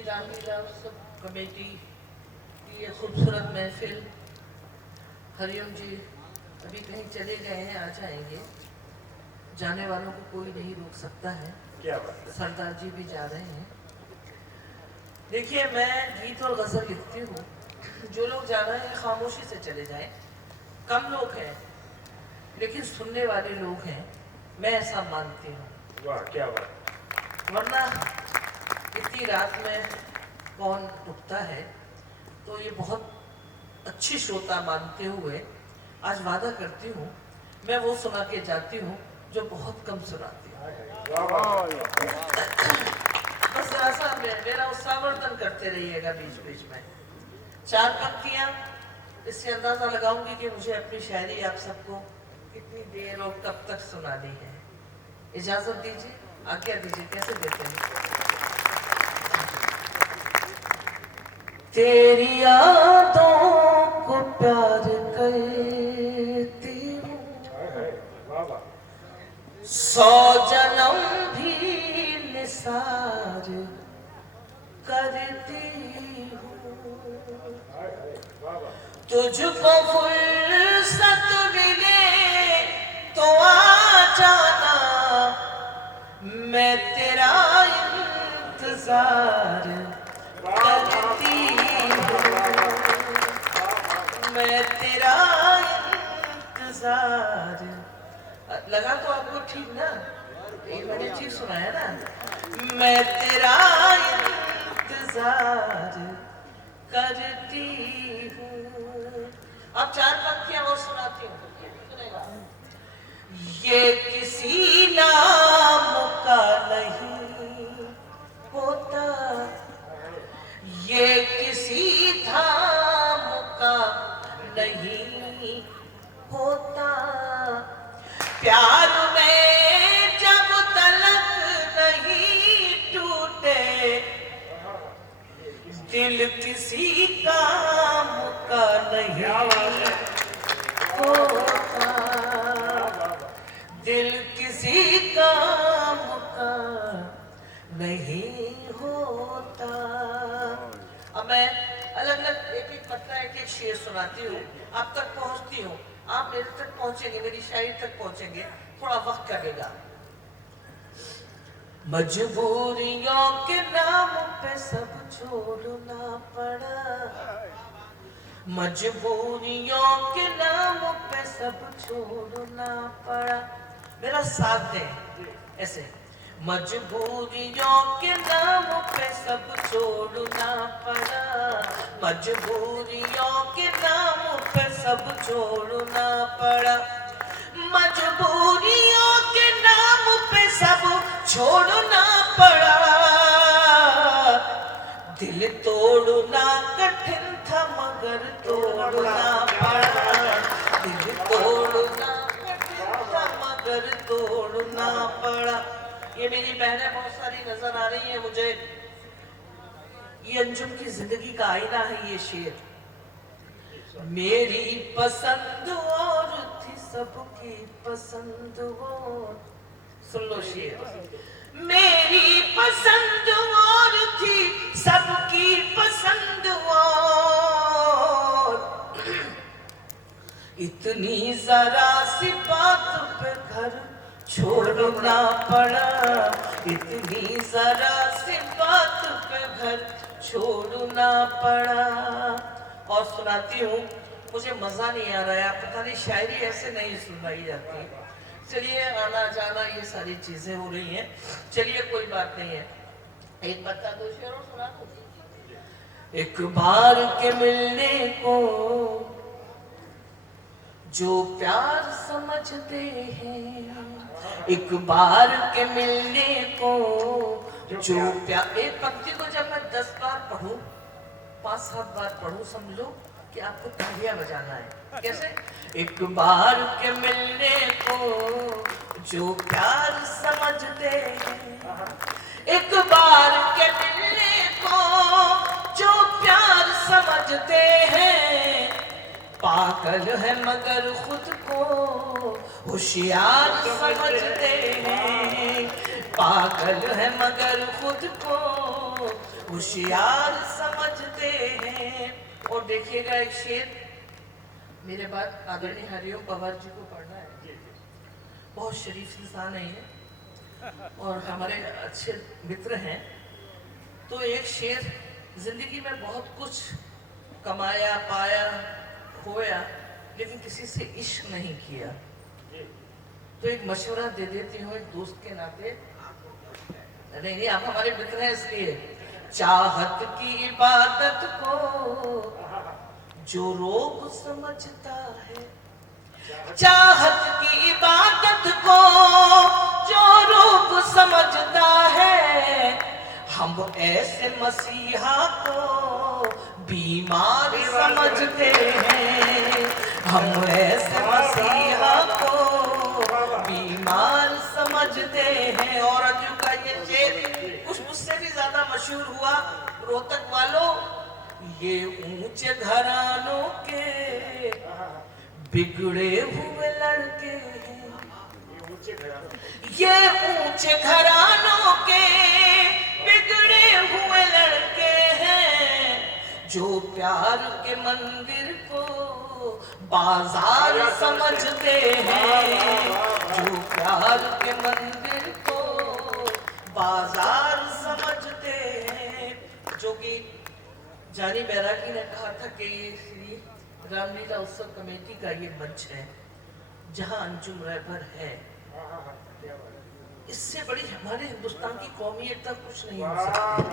श्री रामलीला उत्सव कमेटी की ये खूबसूरत महफिल। हरिओम जी अभी कहीं चले गए हैं, आ जाएंगे। जाने वालों को कोई नहीं रोक सकता है। क्या बात है? सरदार जी भी जा रहे हैं। देखिए, मैं गीत और गजल लिखती हूँ। जो लोग जा रहे हैं खामोशी से चले जाएं। कम लोग हैं लेकिन सुनने वाले लोग हैं, मैं ऐसा मानती हूँ। वाह, क्या बात। वरना इतनी रात में कौन उठता है। तो ये बहुत अच्छी श्रोता मानते हुए आज वादा करती हूँ, मैं वो सुना के जाती हूँ जो बहुत कम सुनाती हूँ। बस जरा सा मेरा उत्साहवर्धन करते रहिएगा बीच बीच में। 4 पंक्तियाँ, इससे अंदाजा लगाऊंगी कि मुझे अपनी शायरी आप सबको कितनी देर और कब तक सुनानी है। इजाजत दीजिए, आज्ञा दीजिए। कैसे देते हैं? तेरी यादों को प्यार करती हूँ, 100 जन्म भी निसार करती हूँ। तुझको फुर्सत मिले तो आ जाना, मैं तेरा इंतजार करती हूँ। मैं तेरा इंतजार। लगा तो आपको ठीक ना? ये मैंने ठीक सुनाया ना? मैं तेरा इंतजार करती हूँ। अब 4 पंक्तियां और सुनाती हूँ। सुनेगा? ये किसी नाम का नहीं होता, ये किसी धाम का नहीं होता। प्यार में जब तलक नहीं टूटे, दिल किसी काम का नहीं होता। दिल किसी काम का नहीं होता। अब मैं अलग अलग एक एक पत्रा एक एक शेर सुनाती हूँ, आप तक पहुँचती हूँ। आप मेरे तक पहुँचेंगे, मेरी शायरी तक पहुँचेंगे, थोड़ा वक्त लगेगा। मजबूरियों के नाम पे सब छोड़ना पड़ा, मजबूरियों के नाम पे सब छोड़ना पड़ा। मेरा साथ दें ऐसे। मजबूरियों के नाम पे सब छोड़ना पड़ा, मजबूरियों के नाम पे सब छोड़ना पड़ा। मजबूरियों के नाम पे सब छोड़ना पड़ा। दिल तोड़ना कठिन था मगर तोड़ना पड़ा। दिल तोड़ना कठिन था मगर तोड़ना पड़ा। ये मेरी बहनें बहुत सारी नजर आ रही हैं मुझे। ये अंजुम की जिंदगी का आईना है ये शेर। मेरी पसंद और थी सबकी पसंद और। सुन लो शेर। मेरी पसंद और थी सबकी पसंद और, इतनी जरा सी बात पे घर छोड़ना पड़ा। इतनी जरा सी बात पे घर छोड़ना पड़ा। और सुनाती हूँ, मुझे मजा नहीं आ रहा है। पता नहीं शायरी ऐसे नहीं सुनाई जाती। चलिए, आना जाना ये सारी चीजें हो रही हैं। चलिए, कोई बात नहीं है। एक पत्ता दो शेर और सुना दो। एक बार के मिलने को जो प्यार समझते हैं, एक बार के मिलने को जो प्यार। एक पंक्ति को जब मैं 10 बार पढ़ूं, 5-7 बार पढ़ूं, समझो कि आपको तालियां बजाना है। कैसे? एक बार के मिलने को जो प्यार समझते हैं, एक बार के मिलने को जो प्यार समझते हैं, पागल है मगर खुद को होशियार समझते हैं। पागल है मगर खुद को होशियार समझते हैं। और देखिएगा एक शेर, मेरे बाद आदरणीय हरिओम पवार जी को पढ़ना है। बहुत शरीफ इंसान है ये और हमारे अच्छे मित्र हैं। तो एक शेर, जिंदगी में बहुत कुछ कमाया पाया खोया लेकिन किसी से इश्क नहीं किया। तो एक मशवरा दे देती हूँ एक दोस्त के नाते। नहीं, आप हमारे मित्र हैं इसलिए। चाहत की इबादत को जो रोग समझता है, चाहत की इबादत को जो रोग समझता है, हम ऐसे मसीहा को बीमार समझते हैं। हम ऐसे मसीहा को बीमार समझते हैं। और अजू का ये शेर कुछ मुझसे भी ज्यादा मशहूर हुआ। रोहतक वालों, ये ऊंचे घरानों के बिगड़े हुए लड़के हैं। ये ऊंचे घरानों के बिगड़े हुए लड़के हैं, जो प्यार के मंदिर को बाजार समझते हैं। जो प्यार के मंदिर को बाजार समझते हैं। जो कि जानी बैरागी ने कहा था कि ये श्री रामलीला उत्सव कमेटी का ये मंच है जहां अंजुम रहबर है। इससे बड़ी हमारे हिंदुस्तान की कौमियत कुछ नहीं हो सकती।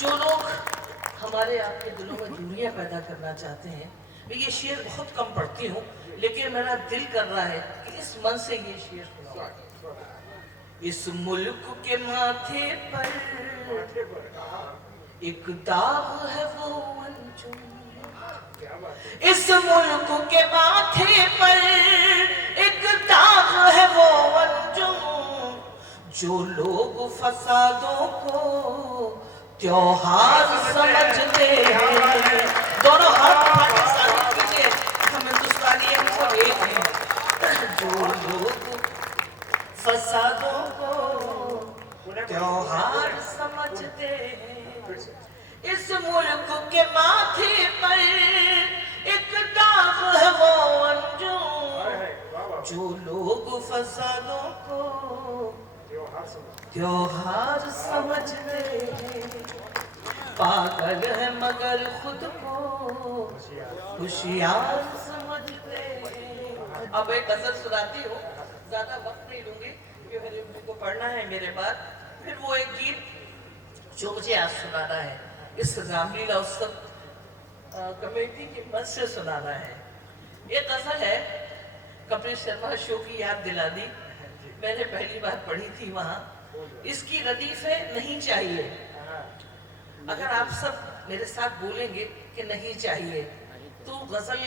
जो लोग हमारे आपके दिलों में दूरियां पैदा करना चाहते हैं, मैं ये शेर बहुत कम पढ़ती हूँ लेकिन मेरा दिल कर रहा है कि इस मन से ये शेर सुनाऊं। इस मुल्क के माथे पर एक दाग है वो अंजुम। इस मुल्क के माथे पर एक दाग है वो अंजुम। जो लोग फसादों को त्योहार समझते हैं। दोनों हाथ कीजिए, हम हिंदुस्तानी हैं, हम सब एक हैं। जो लोग फसादों को त्योहार समझते हैं। इस मुल्क के माथे पर एक दाग है वो अंजुम। जो लोग फसादों को त्योहार समझते हैं, पागल है मगर खुद को होशियार समझते हैं। अब एक गजल सुनाती हूँ, ज्यादा वक्त नहीं लूंगी क्योंकि मेरे को पढ़ना है मेरे बाद। फिर वो एक गीत जो मुझे आज सुनाना है, इस रामलीला उत्सव कमेटी के मंच से सुनाना है। ये गजल है, कपिल शर्मा शो की याद दिला दी। मैंने पहली बार पढ़ी थी वहां। इसकी रदीफ है नहीं चाहिए। अगर आप सब मेरे साथ बोलेंगे कि नहीं चाहिए तो गजल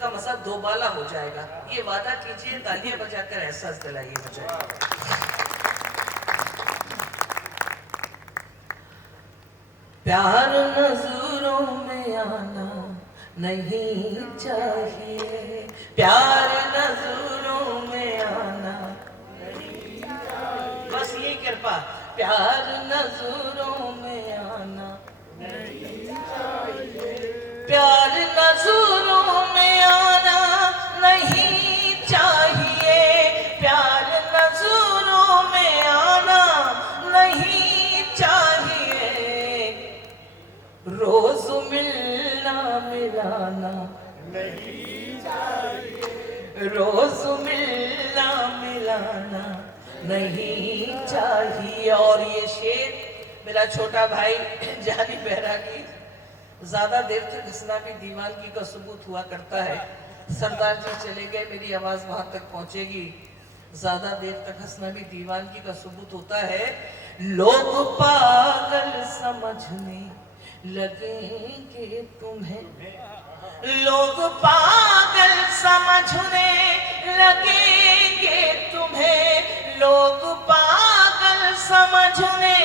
का मजा दोबाला हो जाएगा। ये वादा कीजिए, तालियां बजाकर एहसास दिलाइए मुझे। प्यार नजरों में आना नहीं चाहिए। प्यार नजरों में आना नहीं चाहिए। बस ये कृपा, प्यार नजरों में आना नहीं चाहिए। प्यार नजरों में आना नहीं चाहिए। प्यार नजरों में आना नहीं चाहिए। रोज मिलना मिलाना नहीं चाहिए। रोज मिलना मिलाना नहीं चाहिए। और ये शेर मेरा छोटा भाई जानी बैरागी, ज्यादा देर तक हंसना भी दीवानगी का सबूत हुआ करता है। सरदार जी चले गए, मेरी आवाज वहां तक पहुंचेगी। ज्यादा देर तक हंसना भी दीवानगी का सबूत होता है। लोग पागल समझने लगेंगे तुम्हें। लोग पागल समझने लगेंगे तुम्हें। लोग पागल समझने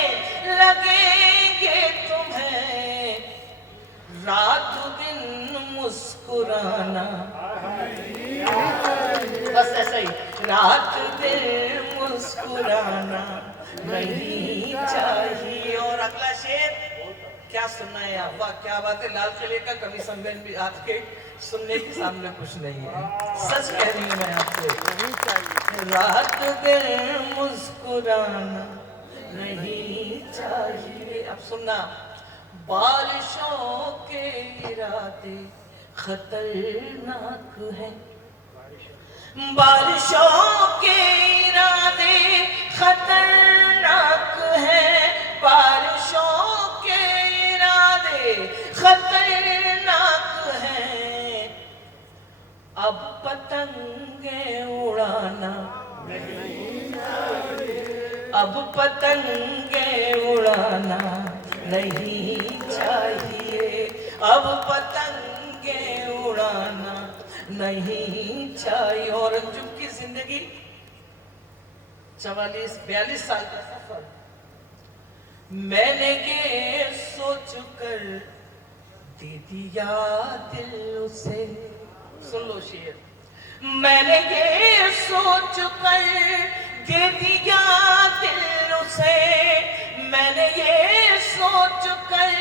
लगेंगे तुम्हें। रात दिन मुस्कुराना, बस ऐसा ही, रात दिन मुस्कुराना नहीं चाहिए। और क्या सुनना है आप? वाह क्या बात है। लाल किले का कवि सम्मेलन भी आपके सुनने के सामने कुछ नहीं है। सच कह रही हूँ मैं आपसे। रात दिन मुस्कुराना नहीं चाहिए। अब सुनना, बारिशों के इरादे खतरनाक है। बारिशों के इरादे खतरनाक है। बारिशों के इरादे खतरनाक है। अब पतंगे उड़ाना अब पतंगे उड़ाना नहीं चाहिए। अब पतंगे उड़ाना नहीं चाहिए। और अंजुम की जिंदगी 44-42 साल का सफर। मैंने ये सोच कर दे दिया दिल उसे। सुन लो शेर। मैंने ये सोच कर दे दिया दिल उसे। मैंने ये सोच कर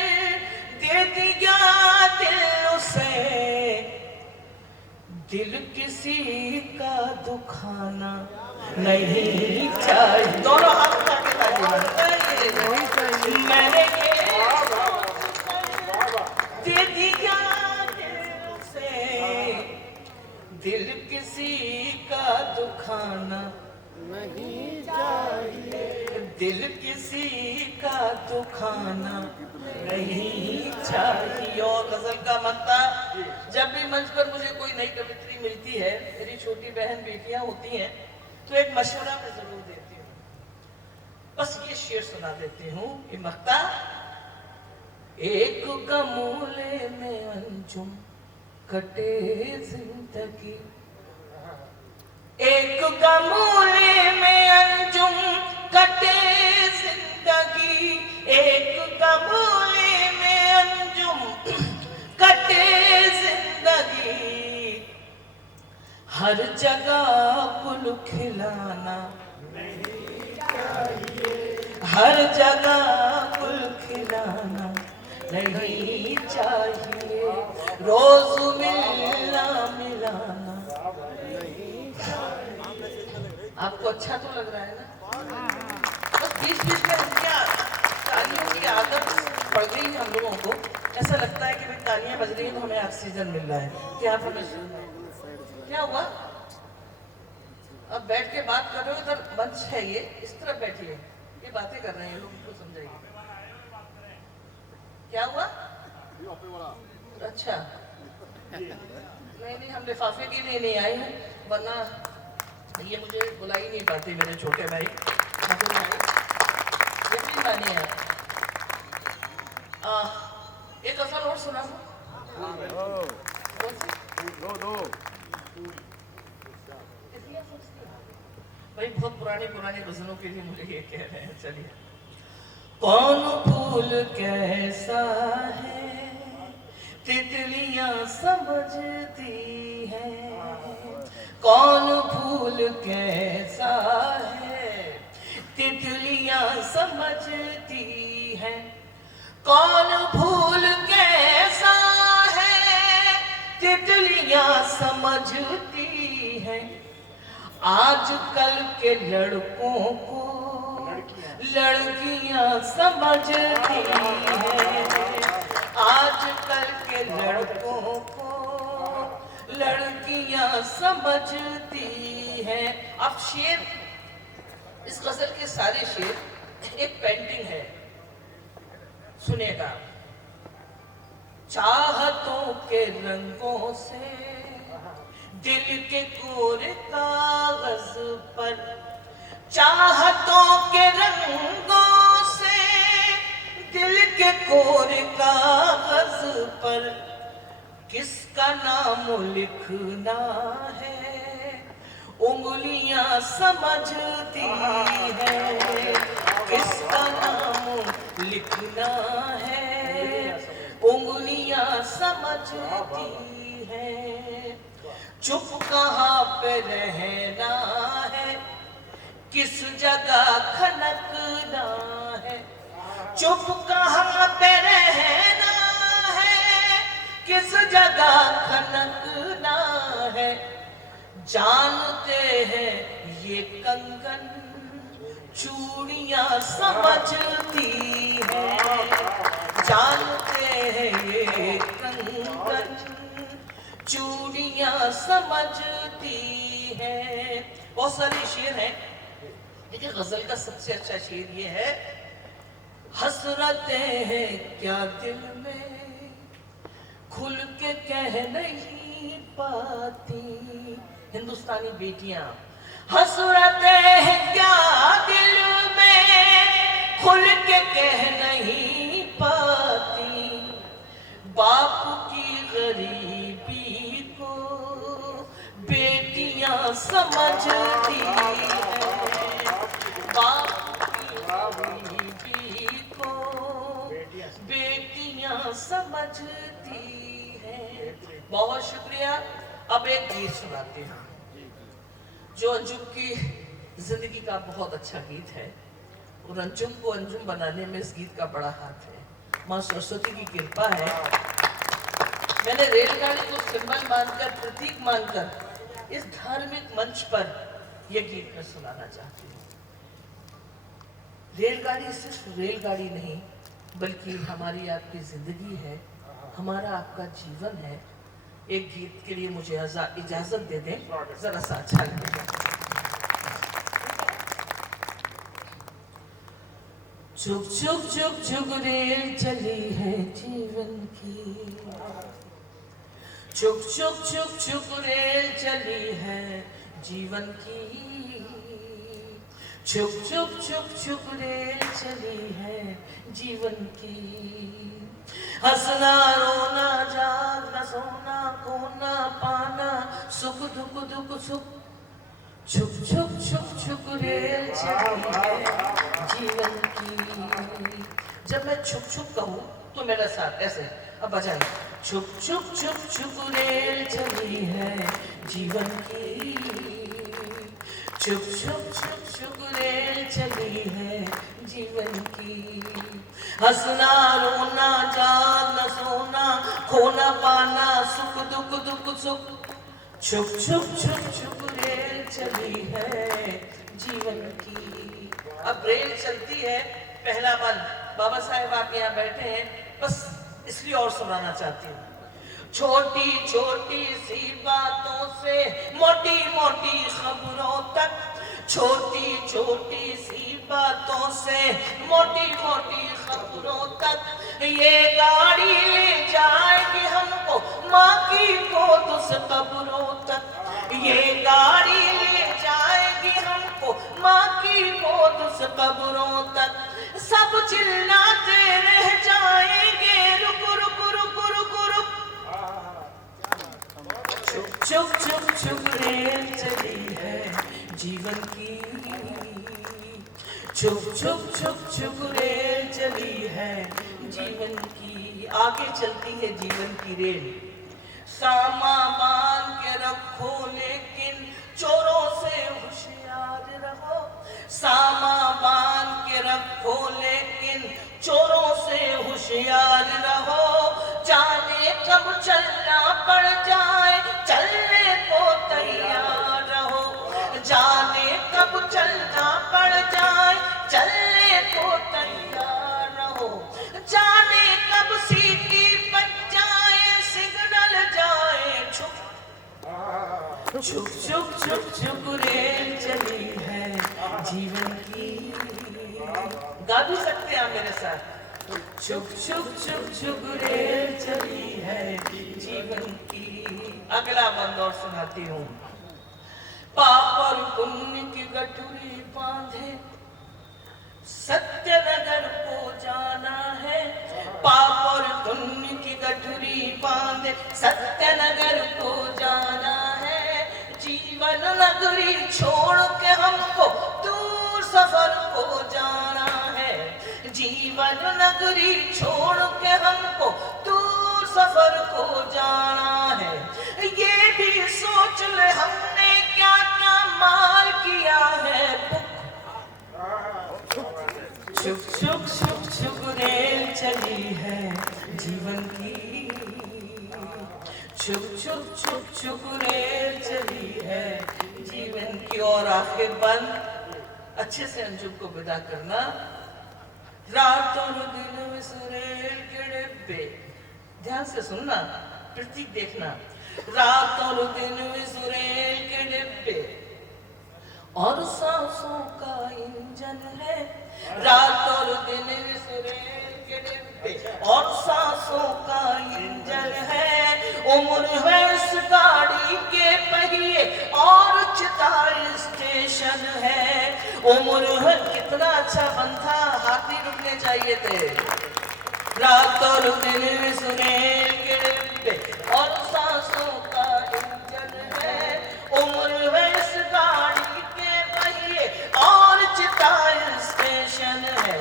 दे दिया दिल उसे। दिल किसी का दुखाना नहीं चाहिए। दोनों हाथ उठा के ताली बजाइए। मैंने ये सोच कर दे दिया दिल उसे। दिल किसी का दुखाना नहीं चाहिए। दिल किसी का दुखाना नहीं चाहिए। और गजल का मत्ता, जब भी मंच पर मुझे कोई नई कवित्री मिलती है, मेरी छोटी बहन बेटियां होती हैं, तो एक मशवरा मैं जरूर देती हूँ। बस ये शेर सुना देती हूँ कि मक्ता, एक गमूले में अंजुम कटे जिंदगी। एक गमूले में अंजुम कटे जिंदगी। एक गमूले में अंजुम कटे जिंदगी। हर जगह गुल खिलाना नहीं चाहिए। हर जगह गुल खिलाना नहीं चाहिए। रोज मिलना मिलाना। आपको अच्छा तो लग रहा है ना? बस बीच-बीच में तालियों की आदत पड़ गई है हम लोगों को। ऐसा लगता है कि भाई तालियां बज रही हैं तो हमें ऑक्सीजन मिल रहा है। क्या आप हमें क्या हुआ? अब बैठ के बात कर रहे हो, इधर मंच है ये, इस तरफ बैठिए। ये बातें कर रहे हैं लोग, उनको समझाइए। क्या हुआ? अच्छा नहीं, हम लिफाफे के लिए नहीं आए हैं, वरना ये मुझे बुला ही नहीं पाते मेरे छोटे भाई। यकीन मानिए। एक गजल और सुना भाई, बहुत पुरानी गजलों के लिए मुझे ये कह रहे हैं। चलिए। कौन फूल कैसा है तितलियां समझती हैं। कौन फूल कैसा है तितलियां समझती हैं। कौन फूल कैसा है तितलियां समझती हैं। आजकल के लड़कों को लड़कियां समझती हैं। आजकल के लड़कों को लड़कियां समझती हैं। अब शेर, इस गजल के सारे शेर एक पेंटिंग है, सुनिएगा। चाहतों के रंगों से दिल के कोरे कागज पर। चाहतों के रंगों से दिल के कोरे कागज पर किसका नाम लिखना है उंगलियां समझती है। किसका नाम लिखना है उंगलियां समझती है। चुप कहाँ पे रहना है किस जगह खनकना है। चुप कहाँ पे रहना है, किस जगह खनकना है, जानते हैं ये कंगन चूड़ियां समझती है, जानते हैं ये कंगन चूड़ियां समझती है। बहुत सारे शेर हैं, देखिए गजल का सबसे अच्छा शेर ये है, हसरतें हैं क्या दिल में खुल के कह नहीं पाती, हिंदुस्तानी बेटियां, हसरतें हैं क्या दिल में खुल के कह नहीं पाती, बाप की गरीबी को बेटियां समझती है, बाप की गरीबी को बेटियां समझती है। बहुत शुक्रिया। अब एक गीत सुनाते हैं जो अंजुम की जिंदगी का बहुत अच्छा गीत है, और अंजुम को अंजुम बनाने में इस गीत का बड़ा हाथ है, माँ सरस्वती की कृपा है। मैंने रेलगाड़ी को सिंबल मानकर, प्रतीक मानकर इस धार्मिक मंच पर यह गीत मैं सुनाना चाहती हूँ। रेलगाड़ी सिर्फ रेलगाड़ी नहीं, बल्कि हमारी आपकी जिंदगी है, हमारा आपका जीवन है। एक गीत के लिए मुझे इजाजत दे दें, जरा सा अच्छा लगेगा। चुक चुक चुक चुक रेल चली है जीवन की, चुक चुक चुक चुक रेल चली है जीवन की, चुक चुक चुक चुक रेल चली है जीवन की, हंसना रोना जागना सोना खोना पाना सुख दुख दुख सुख, छुक छुक छुक छुक रेल चली है जीवन की। जब मैं छुक छुक कहूँ तो मेरा साथ ऐसे, अब बजाएं, छुक छुक छुक छुक रेल चली है जीवन की, छुक छुक छुक छुक रेल चली है जीवन की, हंसना रोना जागना सोना खोना पाना सुख दुख दुख सुख, छुक छुक छुक छुक रेल चली है जीवन की। अब रेल चलती है, पहला मन, बाबा साहेब आप यहाँ बैठे हैं, बस इसलिए और सुनाना चाहती हूँ। छोटी छोटी सी बातों से मोटी मोटी खबरों तक, छोटी छोटी सी बातों से मोटी मोटी खबरों तक, ये गाड़ी ले जाएगी हमको माँ की गोद उस कब्रों तक, ये गाड़ी ले जाएगी हमको माँ की गोद उस कब्रों तक, सब चिल्लाते रह जाएंगे रुक रुक रुक रुक रुक, चुप चुप चुप रेल चली है जीवन की, चुप चुप चुप चुप रेल चली है जीवन की। आगे चलती है जीवन की रेल, सामा बांध के रखो लेकिन चोरों से होशियार रहो, सामा बांध के रखो लेकिन चोरों से होशियार रहो, जाने कब चलना पड़ जाए चलने को तैयार रहो, जाने कब चलना पड़ जाए चलने को तैयार रहो, जाने कब सीटी बज जाए सिग्नल जाए छुप छुप छुप छुप छुप रेल चली है जीवन की। गा भी सकते हैं आप मेरे साथ, छुप छुप छुप छुप रेल चली है जीवन की। अगला बंद और सुनाती हूँ। पाप और पुण्य की गठरी बांधे सत्यनगर को जाना है, पाप और पुण्य की गठरी बांधे सत्यनगर को जाना है, जीवन नगरी छोड़ के हमको दूर सफर को जाना है, जीवन नगरी छोड़ के हमको दूर सफर को जाना है, ये भी सोच ले हमने क्या क्या माल किया है, छुक छुक छुक छुक रेल चली है जीवन की, छुक छुक छुक छुक रेल चली है जीवन की। और आखिर बंद अच्छे से अंजुम को विदा करना। रात और दिन में सुरेल के डिब्बे, ध्यान से सुनना, प्रतीक देखना। रात और दिन में सुरेल के डिब्बे और सांसों का इंजन है। रात और दिन में सुरेल के डिब्बे और सांसों का इंजन है। उम्र है इस गाड़ी के पहिए और चिता स्टेशन है। उम्र है, कितना अच्छा बंधा, हाथी रुकने चाहिए थे। रात और दिन में सुरेल के डिब्बे और सांसों का इंजन है। उम्र है इस गाड़ी के पहिए और चिता स्टेशन है।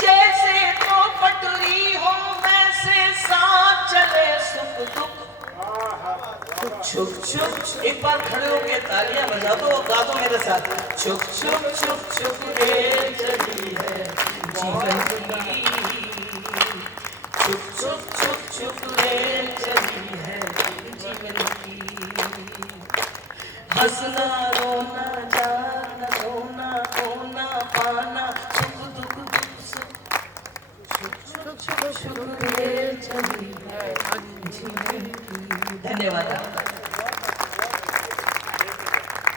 जैसे तो पटरी हो वैसे साथ चले सुख दुख। छुक छुक, एक बार खड़े होके तालियां बजा दो, गा दो मेरे साथ। छुक छुक छुक छुक रेल चली है जीवन की, छुक छुक छुक छुक रेल चली है जीवन की। हंसना रोना जाना रोना खोना पाना सुख दुख दुख सुख, छुक छुक छुक छुक रेल चली है जीवन की। धन्यवाद।